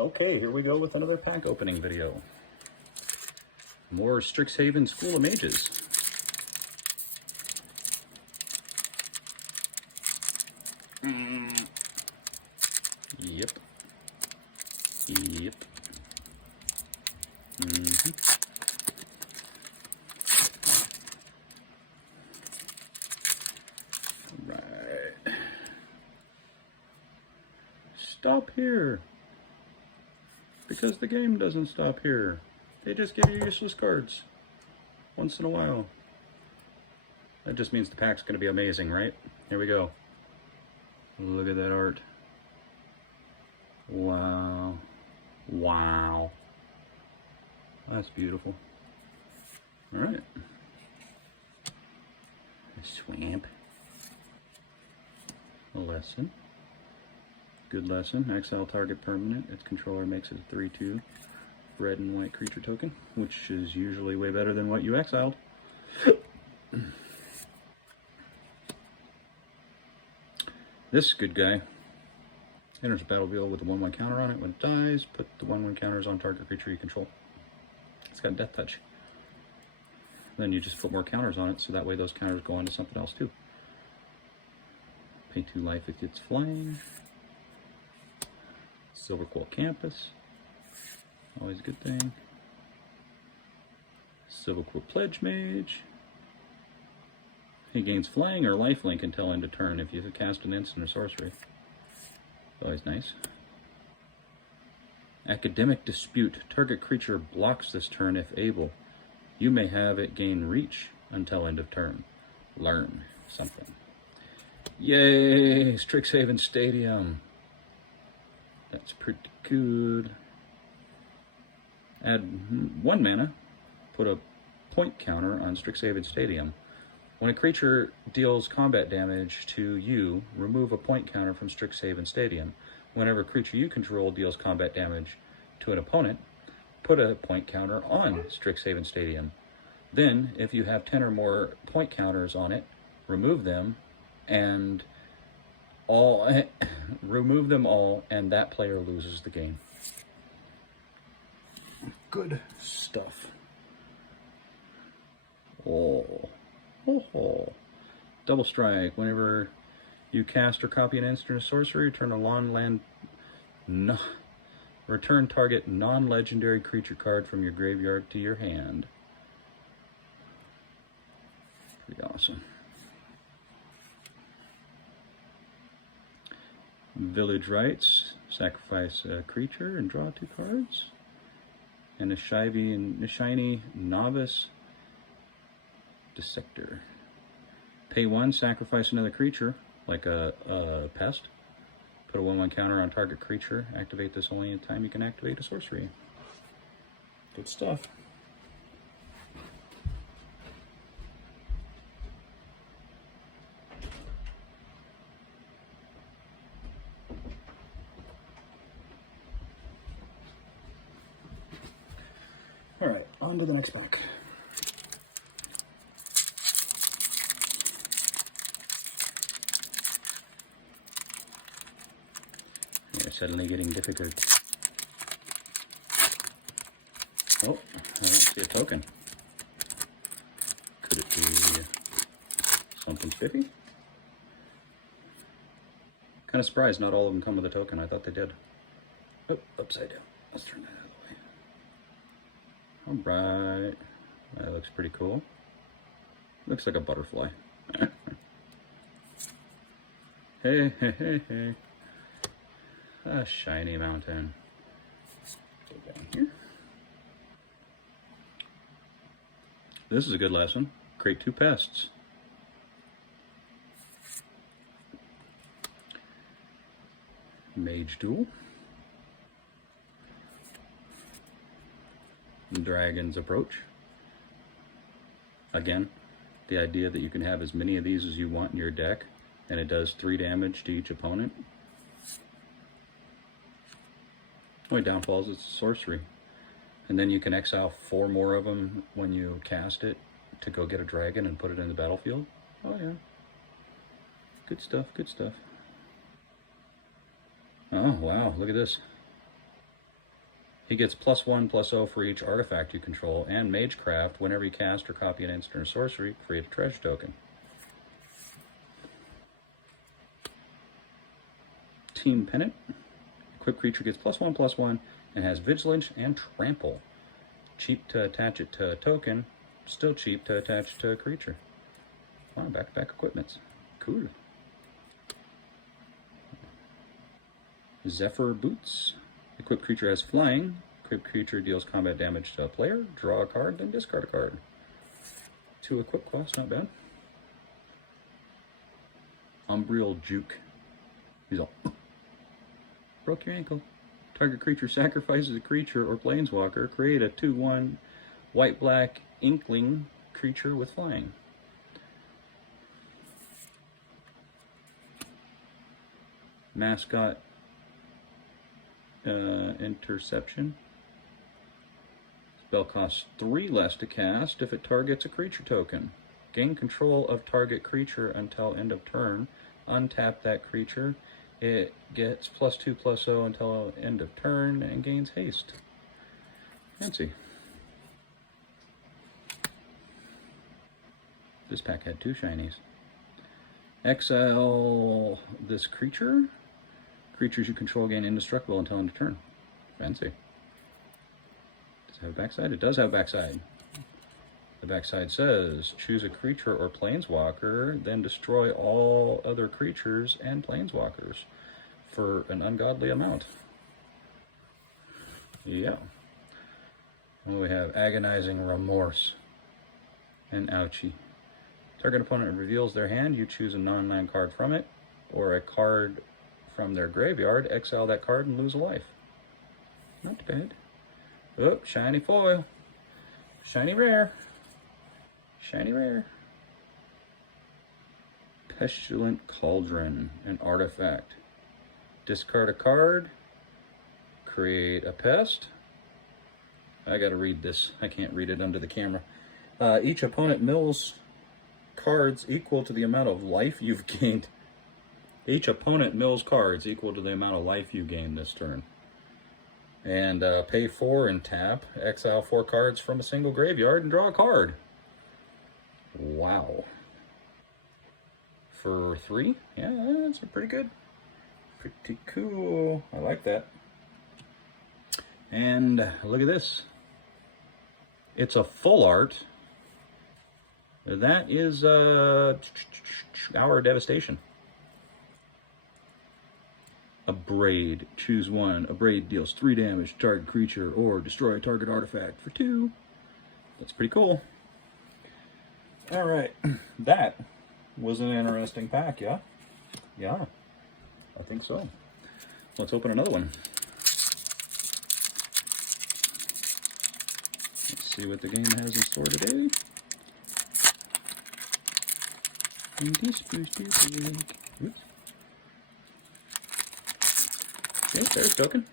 Okay, here we go with another pack opening video. More Strixhaven School of Mages. Yep. Yep. Right. Stop here. Because the game doesn't stop here. They just give you useless cards. Once in a while. That just means the pack's going to be amazing, right? Here we go. Look at that art. Wow. Wow. That's beautiful. Alright. A swamp. A lesson. Good lesson. Exile target permanent. Its controller makes it a 3/2 red and white creature token, which is usually way better than what you exiled. This good guy enters the battlefield with a 1/1 counter on it. When it dies, put the 1/1 counters on target creature you control. It's got death touch. Then you just put more counters on it, so that way those counters go onto something else too. Pay 2 life if it's flying. Silver Quill Campus. Always a good thing. Silver Quill Pledge Mage. He gains flying or lifelink until end of turn if you cast an instant or sorcery. Always nice. Academic Dispute. Target creature blocks this turn if able. You may have it gain reach until end of turn. Learn something. Yay! Strixhaven Stadium. That's pretty good. Add 1 mana. Put a point counter on Strixhaven Stadium. When a creature deals combat damage to you, remove a point counter from Strixhaven Stadium. Whenever a creature you control deals combat damage to an opponent, put a point counter on Strixhaven Stadium. Then, if you have 10 or more point counters on it, remove them and remove them all, and that player loses the game. Good stuff. Oh. Double strike. Whenever you cast or copy an instant or sorcery, return target non-legendary creature card from your graveyard to your hand. Pretty awesome. Village Rites. Sacrifice a creature and draw 2 cards. And a shiny Novice Dissector. Pay 1, sacrifice another creature, like a pest. Put a 1/1 counter on target creature. Activate this only anytime you can activate a sorcery. Good stuff. Alright, on to the next pack. Suddenly getting difficult. Oh, I don't see a token. Could it be something spiffy? Kind of surprised not all of them come with a token. I thought they did. Oh, upside down. Let's turn that out of the way. Alright. That looks pretty cool. Looks like a butterfly. Hey. A shiny mountain. Go down here. This is a good lesson. Create 2 pests. Mage Duel. Dragon's Approach. Again, the idea that you can have as many of these as you want in your deck, and it does 3 damage to each opponent. Only downfall is it's a sorcery. And then you can exile 4 more of them when you cast it to go get a dragon and put it in the battlefield. Oh yeah. Good stuff, good stuff. Oh wow, look at this. He gets +1/+0 for each artifact you control, and Magecraft, whenever you cast or copy an instant or sorcery, create a treasure token. Team Pennant. Equipped creature gets +1/+1 and has Vigilance and Trample. Cheap to attach it to a token, still cheap to attach it to a creature. Wow, back-to-back equipments. Cool. Zephyr Boots. Equipped creature has Flying. Equipped creature deals combat damage to a player. Draw a card, then discard a card. 2 equip costs, not bad. Umbriel Juke. He's all, broke your ankle. Target creature sacrifices a creature or planeswalker. Create a 2/1 white-black Inkling creature with Flying. Mascot Interception. Spell costs 3 less to cast if it targets a creature token. Gain control of target creature until end of turn. Untap that creature. It gets +2/+0 until end of turn and gains haste. Fancy. This pack had 2 shinies. Exile this creature. Creatures you control gain indestructible until end of turn. Fancy. Does it have a backside? It does have a backside. The backside says, choose a creature or planeswalker, then destroy all other creatures and planeswalkers for an ungodly amount. Yeah. And we have Agonizing Remorse and Ouchie. Target opponent reveals their hand, you choose a non-9 card from it, or a card from their graveyard, exile that card and lose a life. Not bad. Oh, shiny foil. Shiny rare. Shiny rare. Pestilent Cauldron, an artifact. Discard a card. Create a pest. I gotta read this. I can't read it under the camera. Each opponent mills cards equal to the amount of life you've gained. Each opponent mills cards equal to the amount of life you gain this turn. And pay 4 and tap. Exile 4 cards from a single graveyard and draw a card. Wow. For 3? Yeah, that's pretty good. Pretty cool. I like that. And look at this. It's a full art. That is Hour Devastation. Abrade. Choose 1. Abrade deals 3 damage to target creature or destroy a target artifact for 2. That's pretty cool. Alright. That was an interesting pack, yeah? Yeah. I think so. Let's open another one. Let's see what the game has in store today. Oops. Okay, there's token.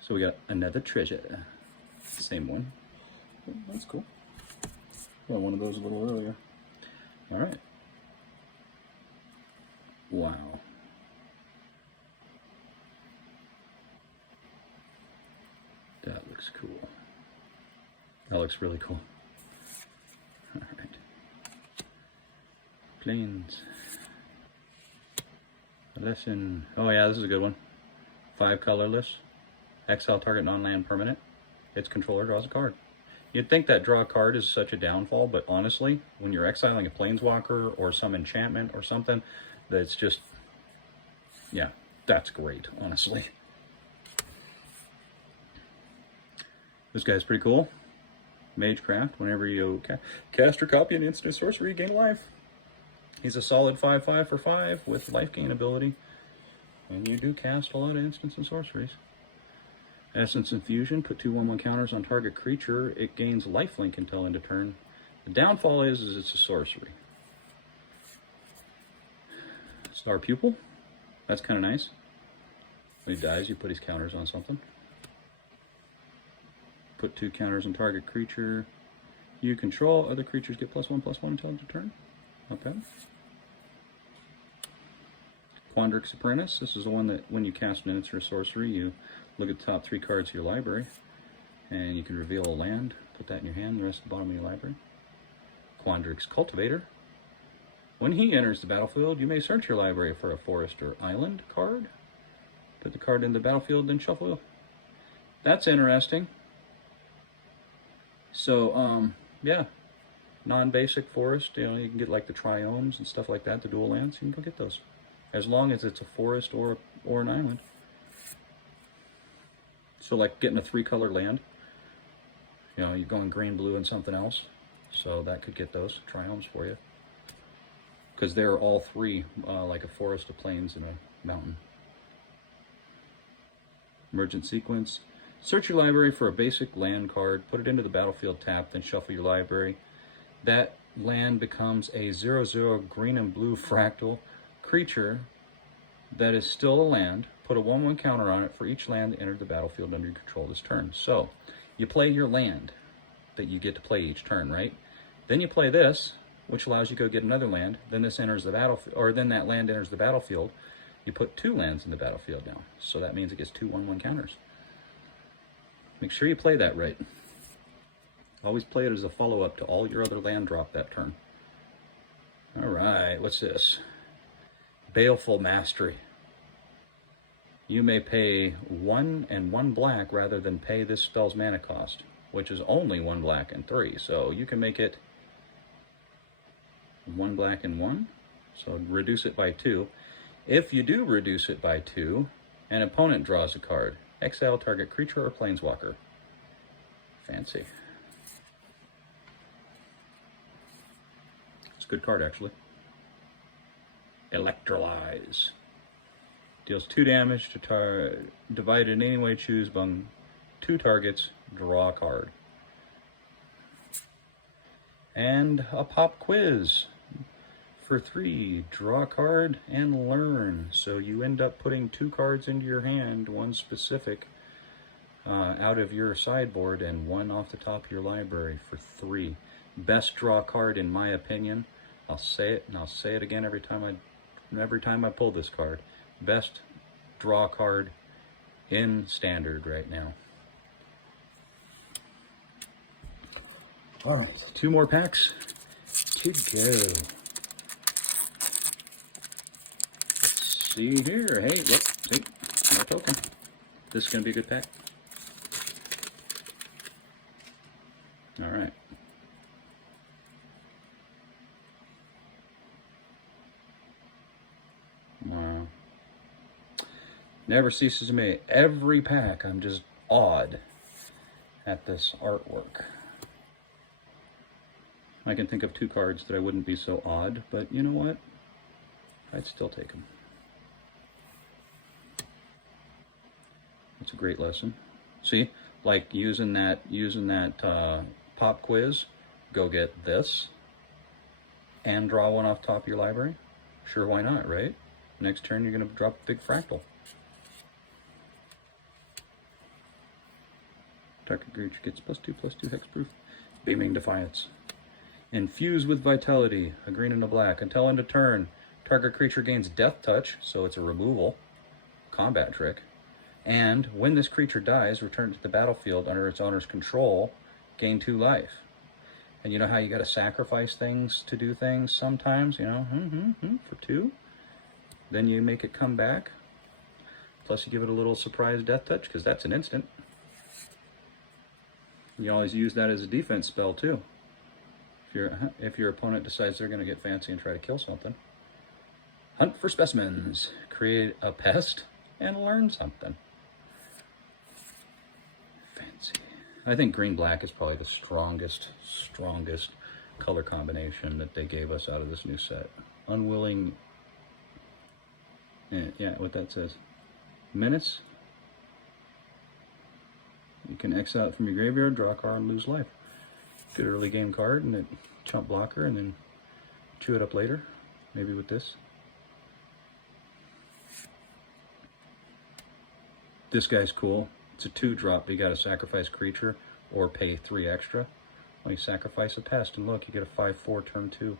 So we got another treasure. Same one. Oh, that's cool. Got one of those a little earlier. All right. Wow. That looks cool. That looks really cool. All right. Planes. Lesson. Oh yeah, this is a good one. 5 colorless. Exile target non-land permanent. Its controller draws a card. You'd think that draw a card is such a downfall, but honestly, when you're exiling a planeswalker or some enchantment or something, that's just, yeah, that's great, honestly. This guy's pretty cool. Magecraft. Whenever you cast or copy an instant sorcery, you gain life. He's a solid 5/5 for 5 with life gain ability. And you do cast a lot of instants and sorceries. Essence Infusion. Put 2 1/1 counters on target creature. It gains lifelink until end of turn. The downfall is it's a sorcery. Star Pupil. That's kind of nice. When he dies, you put his counters on something. Put 2 counters on target creature you control. Other creatures get +1/+1 until end of turn. Not bad. Quandrix Apprentice. This is the one that when you cast an instant sorcery, you look at the top 3 cards of your library, and you can reveal a land, put that in your hand, the rest at the bottom of your library. Quandrix Cultivator. When he enters the battlefield, you may search your library for a forest or island card. Put the card in the battlefield, then shuffle. That's interesting. So, yeah. Non-basic forest, you know, you can get like the triomes and stuff like that, the dual lands, you can go get those. As long as it's a forest or an island. So like getting a 3-color land, you know, you're going green, blue, and something else. So that could get those triomes for you. Because they're all 3, like a forest, a plains, and a mountain. Emergent sequence. Search your library for a basic land card, put it into the battlefield tap, then shuffle your library. That land becomes a 0/0 green and blue fractal creature that is still a land. Put a 1/1 counter on it for each land that entered the battlefield under your control this turn. So, you play your land that you get to play each turn, right? Then you play this, which allows you to go get another land. Then this enters the battlefield, or then that land enters the battlefield. You put 2 lands in the battlefield now. So that means it gets 2 1/1 counters. Make sure you play that right. Always play it as a follow-up to all your other land drop that turn. All right, what's this? Baleful Mastery. You may pay 1 and 1 black rather than pay this spell's mana cost, which is only 1 black and 3. So you can make it 1 black and 1. So reduce it by 2. If you do reduce it by 2, an opponent draws a card. Exile target creature or planeswalker. Fancy. It's a good card, actually. Electrolyze. Deals 2 damage to divide in any way you choose among 2 targets. Draw a card. And a pop quiz. For 3, draw a card and learn. So you end up putting 2 cards into your hand, 1 specific out of your sideboard and 1 off the top of your library for 3. Best draw card in my opinion. I'll say it and I'll say it again every time I pull this card. Best draw card in Standard right now. All right, 2 more packs to go. See here, hey, look, see, more token. This is going to be a good pack. All right. Wow. Never ceases to me. Every pack, I'm just awed at this artwork. I can think of 2 cards that I wouldn't be so awed, but you know what? I'd still take them. It's a great lesson. See, like using that pop quiz, go get this and draw 1 off top of your library. Sure, why not, right? Next turn, you're going to drop a big fractal. Target creature gets +2/+2 hexproof. Beaming Defiance. Infuse with Vitality, a green and a black. Until end of turn, target creature gains Death Touch, so it's a removal combat trick. And when this creature dies, return to the battlefield under its owner's control, gain 2 life. And you know how you got to sacrifice things to do things sometimes, you know, for 2? Then you make it come back. Plus you give it a little surprise Death Touch, because that's an instant. You always use that as a defense spell, too. If your opponent decides they're going to get fancy and try to kill something. Hunt for specimens. Create a pest and learn something. Fancy. I think green-black is probably the strongest color combination that they gave us out of this new set. Unwilling, yeah, what that says. Menace. You can exile it from your graveyard, draw a card, and lose life. Good early game card, and then chump blocker, and then chew it up later. Maybe with this. This guy's cool. It's a 2-drop, but you gotta sacrifice creature or pay 3 extra. Well, you sacrifice a pest, and look, you get a 5/4 turn 2,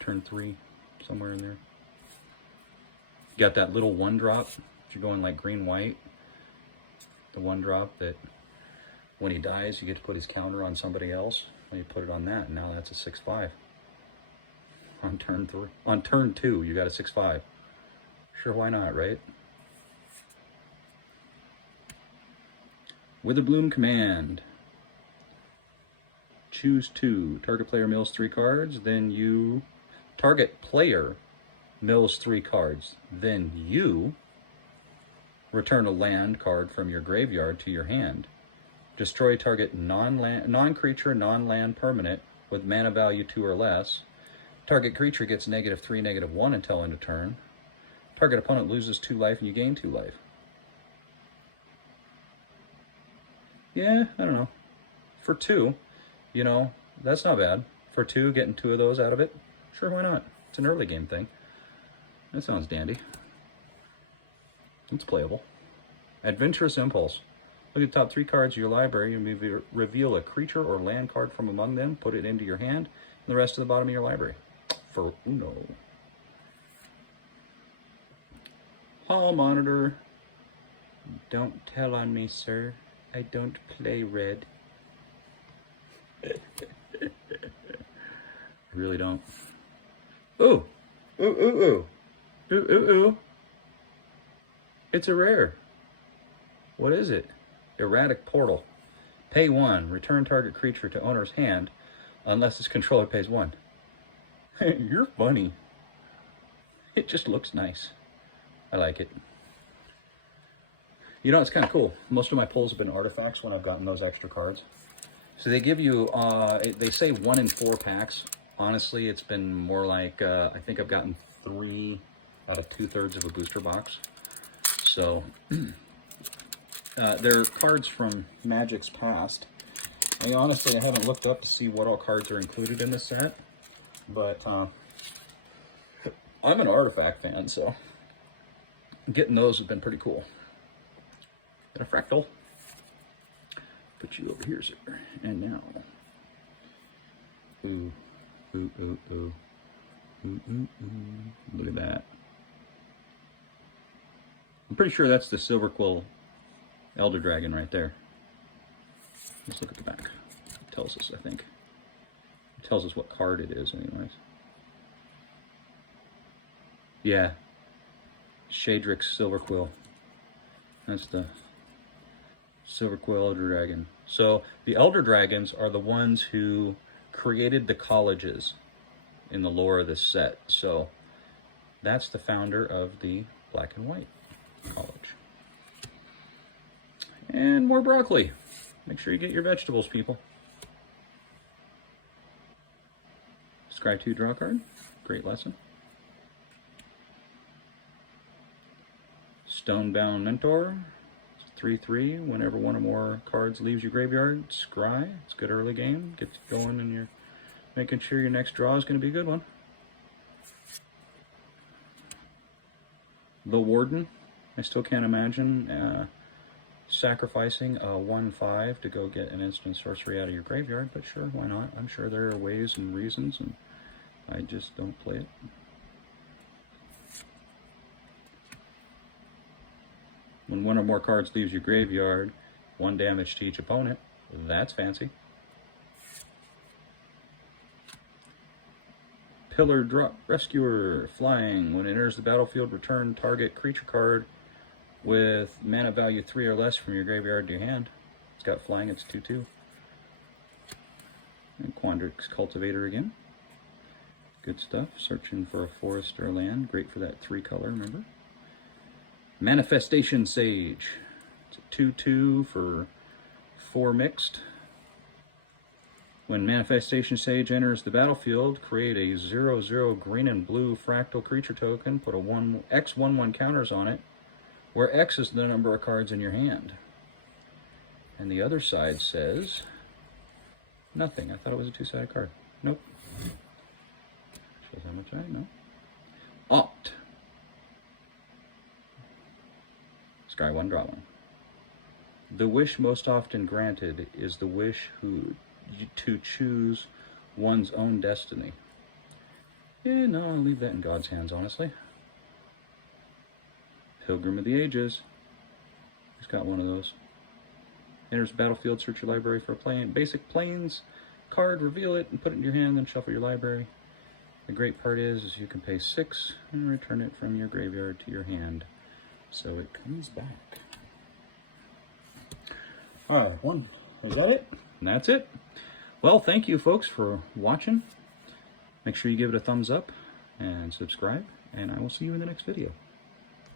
turn 3, somewhere in there. You got that little 1-drop. If you're going like green-white, the 1-drop that when he dies, you get to put his counter on somebody else. And you put it on that, and now that's a 6/5. On turn 2, you got a 6/5. Sure, why not, right? Witherbloom command. Choose 2. Target player mills 3 cards, then you... Target player mills 3 cards, then you return a land card from your graveyard to your hand. Destroy target non-creature, non-land permanent with mana value 2 or less. Target creature gets -3, -1 until end of turn. Target opponent loses 2 life and you gain 2 life. Yeah, I don't know. For 2, you know, that's not bad. For 2, getting 2 of those out of it, sure, why not? It's an early game thing. That sounds dandy. It's playable. Adventurous Impulse. Look at the top 3 cards of your library. You reveal a creature or land card from among them, put it into your hand, and the rest to the bottom of your library. For Uno. Hall Monitor. Don't tell on me, sir. I don't play red. Really don't. Ooh! Ooh, ooh, ooh. Ooh, ooh, ooh. It's a rare. What is it? Erratic Portal. Pay 1. Return target creature to owner's hand unless its controller pays 1. You're funny. It just looks nice. I like it. You know, it's kind of cool. Most of my pulls have been artifacts when I've gotten those extra cards. So they give you, they say 1 in 4 packs. Honestly, it's been more like, I think I've gotten 3 out of 2/3 of a booster box. So, they're cards from Magic's past. I honestly, I haven't looked up to see what all cards are included in this set. But, I'm an artifact fan, so getting those has been pretty cool. Got a fractal. Put you over here, sir. And now. Ooh. Ooh, ooh, ooh. Ooh, ooh, ooh. Look at that. I'm pretty sure that's the Silver Quill Elder Dragon right there. Let's look at the back. It tells us, I think. It tells us what card it is, anyways. Yeah. Shadrick's Silver Quill. That's the Silver Quill Elder Dragon. So the Elder Dragons are the ones who created the colleges in the lore of this set. So that's the founder of the Black and White College. And more broccoli. Make sure you get your vegetables, people. Scry 2 draw card. Great lesson. Stonebound Mentor. 3/3. Whenever one or more cards leaves your graveyard, scry. It's a good early game. Gets you going and you're making sure your next draw is going to be a good one. The Warden. I still can't imagine sacrificing a 1/5 to go get an instant sorcery out of your graveyard, but sure, why not? I'm sure there are ways and reasons, and I just don't play it. When one or more cards leaves your graveyard, 1 damage to each opponent. That's fancy. Pillar Drop Rescuer. Flying. When it enters the battlefield, return target creature card with mana value 3 or less from your graveyard to your hand. It's got flying, it's 2/2. And Quandrix Cultivator again. Good stuff. Searching for a forest or land. Great for that 3 color, remember? Manifestation Sage. It's a 2/2 for 4 mixed. When Manifestation Sage enters the battlefield, create a 0/0 green and blue fractal creature token. Put a X 1/1 counters on it, where X is the number of cards in your hand. And the other side says nothing. I thought it was a 2-sided card. Nope. Shows how much I know. Opt. Sky 1, draw 1. The wish most often granted is the wish to choose one's own destiny. Yeah, no, I'll leave that in God's hands, honestly. Pilgrim of the Ages. He's got one of those. Enters battlefield, search your library for a basic planes card, reveal it, and put it in your hand, then shuffle your library. The great part is you can pay 6 and return it from your graveyard to your hand. So it comes back. Alright, is that it? And that's it. Well, thank you folks for watching. Make sure you give it a thumbs up and subscribe, and I will see you in the next video.